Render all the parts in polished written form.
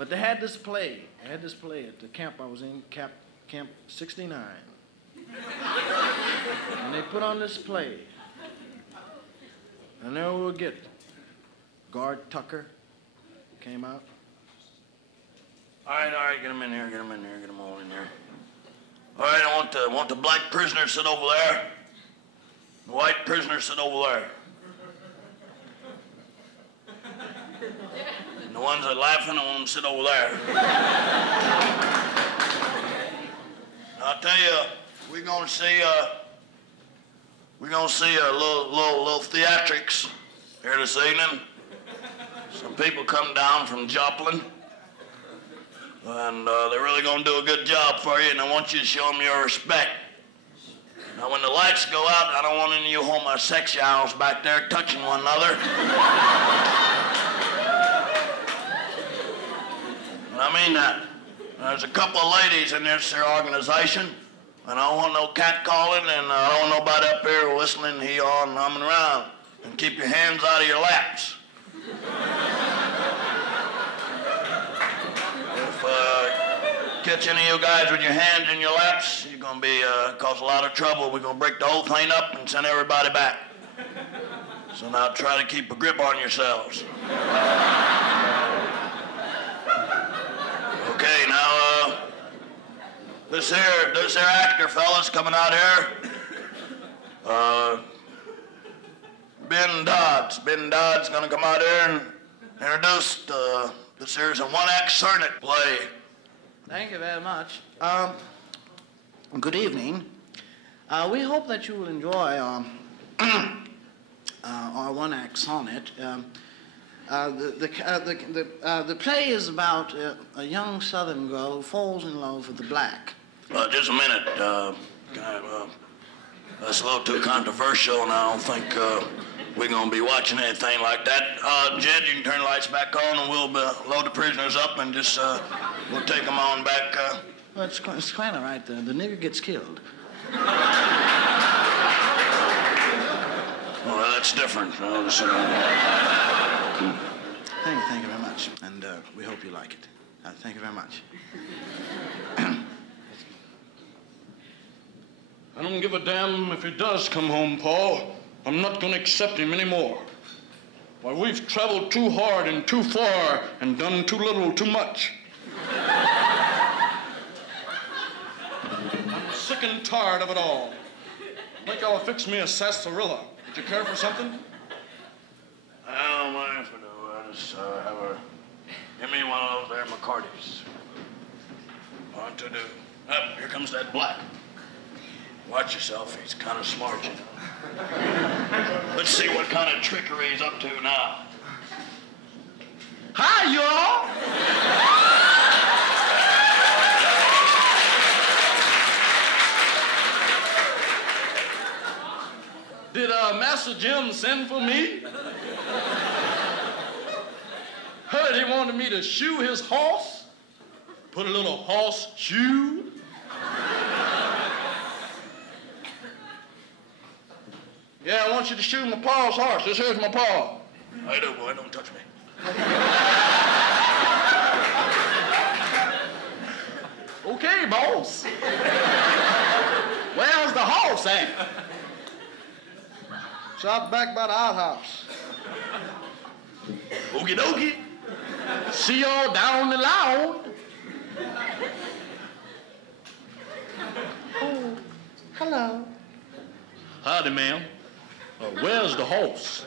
But they had this play. They had this play at the camp I was in, Camp 69. And they put on this play. And there we'll get Guard Tucker came out. All right, get him in here, get him all in here. All right, I want the black prisoner to sit over there. The white prisoner sit over there. And the ones that are laughing, I want them to sit over there. I'll tell you, we're gonna see a little theatrics here this evening. Some people come down from Joplin, and they're really gonna do a good job for you, and I want you to show them your respect. Now, when the lights go out, I don't want any of you homosexuals back there touching one another. And I mean that. There's a couple of ladies in this here organization, and I don't want no cat calling, and I don't want nobody up here whistling, hee-haw, and humming around. And keep your hands out of your laps. If catch any of you guys with your hands in your laps, you're gonna be cause a lot of trouble. We're gonna break the whole thing up and send everybody back. So now try to keep a grip on yourselves. Okay, now this here actor fella's coming out here. Ben Dodd's gonna come out here and introduce this here's a one-act sonnet play. Thank you very much. Good evening. We hope that you will enjoy our one-act sonnet. The play is about a young Southern girl who falls in love with the black. Just a minute. That's a little too controversial, and I don't think we're going to be watching anything like that. Jed, you can turn the lights back on, and we'll load the prisoners up and just we'll take them on back. Well, it's quite all right. The nigger gets killed. Well, that's different. Thank you very much, and we hope you like it. Thank you very much. I don't give a damn if he does come home, Paul. I'm not going to accept him anymore. Why, we've traveled too hard and too far and done too little too much. I'm sick and tired of it all. I think I'll fix me a sarsaparilla. Would you care for something? I don't mind if I do. I just give me one of those there McCarty's. What to do? Up, here comes that black. Watch yourself, he's kind of smart, you know. Let's see what kind of trickery he's up to now. Hi, y'all! Did Master Jim send for me? Heard he wanted me to shoe his horse? Put a little horse shoe? Yeah, I want you to shoe my paw's horse. This here's my paw. I do, boy. Don't touch me. Okay, boss. Where's the horse at? Shot back by the outhouse. Okie dokie. See y'all down the lawn. Oh, hello. Howdy, ma'am. Where's the horse?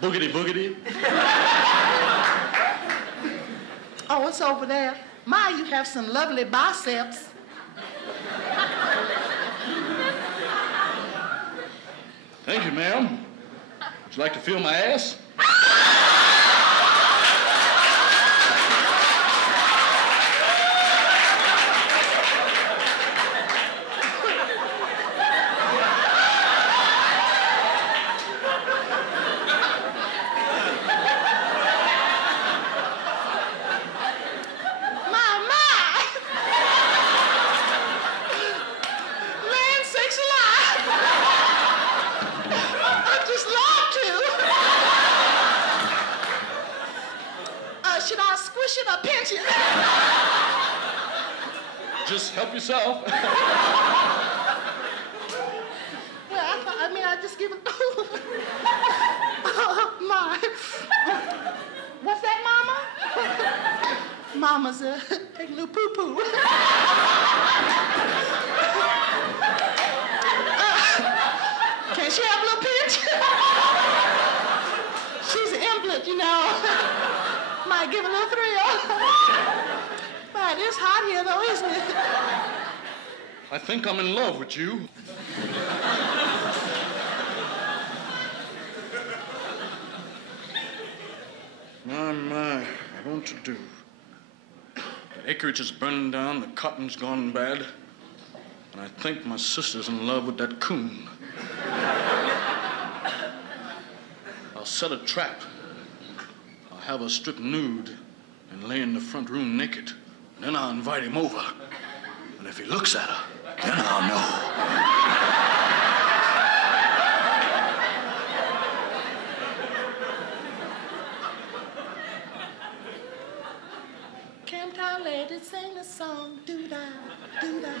Boogity, boogity. Oh, it's over there. My, you have some lovely biceps. Thank you, ma'am. Would you like to feel my ass? should I squish it or pinch it? Just help yourself. Well, I just give it. Oh, my. What's that, Mama? Mama's taking a little poo-poo. Can she have a little pinch? She's an invalid, you know. Might give a little thrill. But it's hot here, though, isn't it? I think I'm in love with you. My, what won't you do? The acreage is burning down, the cotton's gone bad, and I think my sister's in love with that coon. I'll set a trap. I'll have her strip nude and lay in the front room naked. Then I'll invite him over. And if he looks at her, then I'll know. Camptown ladies sing a song, do-da, do-da.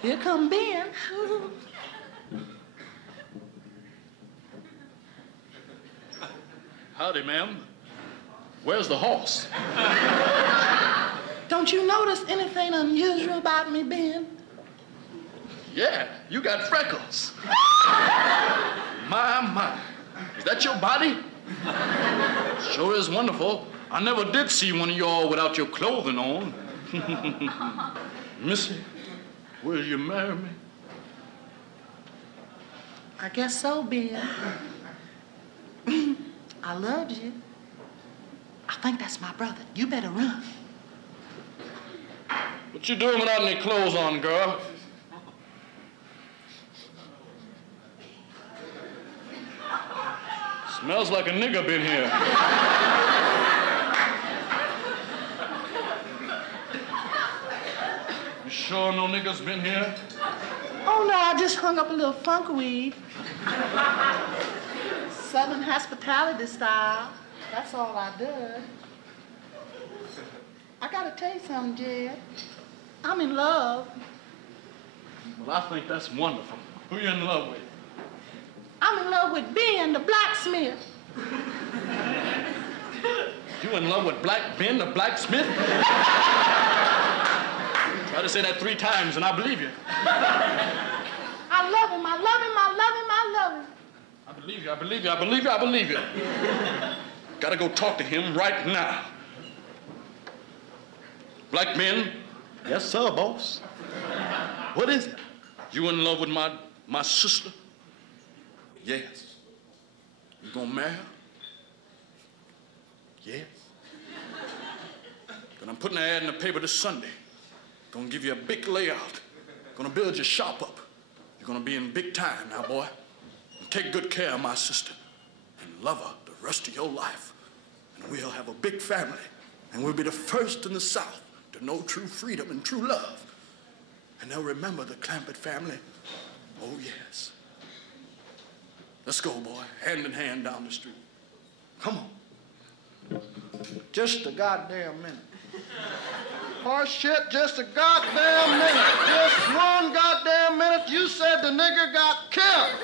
Here come Ben. Ooh. Howdy, ma'am. Where's the horse? Don't you notice anything unusual about me, Ben? Yeah, you got freckles. My. Is that your body? Sure is wonderful. I never did see one of y'all without your clothing on. Missy, will you marry me? I guess so, Ben. I loved you. I think that's my brother. You better run. What you doing without any clothes on, girl? Smells like a nigger been here. You sure no nigger's been here? Oh, no, I just hung up a little funk weed. Southern hospitality style. That's all I did. I gotta tell you something, Jed. I'm in love. Well, I think that's wonderful. Who you in love with? I'm in love with Ben, the blacksmith. You in love with Black Ben, the blacksmith? Try to say that 3 times and I believe you. I love him, I love him, I love him, I love him. I believe you, I believe you, I believe you, I believe you. Gotta go talk to him right now. Black Ben? Yes, sir, boss. What is it? You in love with my sister? Yes. You gonna marry her? Yes. Then I'm putting an ad in the paper this Sunday. Gonna give you a big layout. Gonna build your shop up. You're gonna be in big time now, boy. And take good care of my sister and love her the rest of your life. And we'll have a big family. And we'll be the first in the South to know true freedom and true love. And they'll remember the Clampett family. Oh, yes. Let's go, boy, hand in hand down the street. Come on. Just a goddamn minute. Horse shit, just a goddamn minute. Just one goddamn minute. You said the nigger got killed.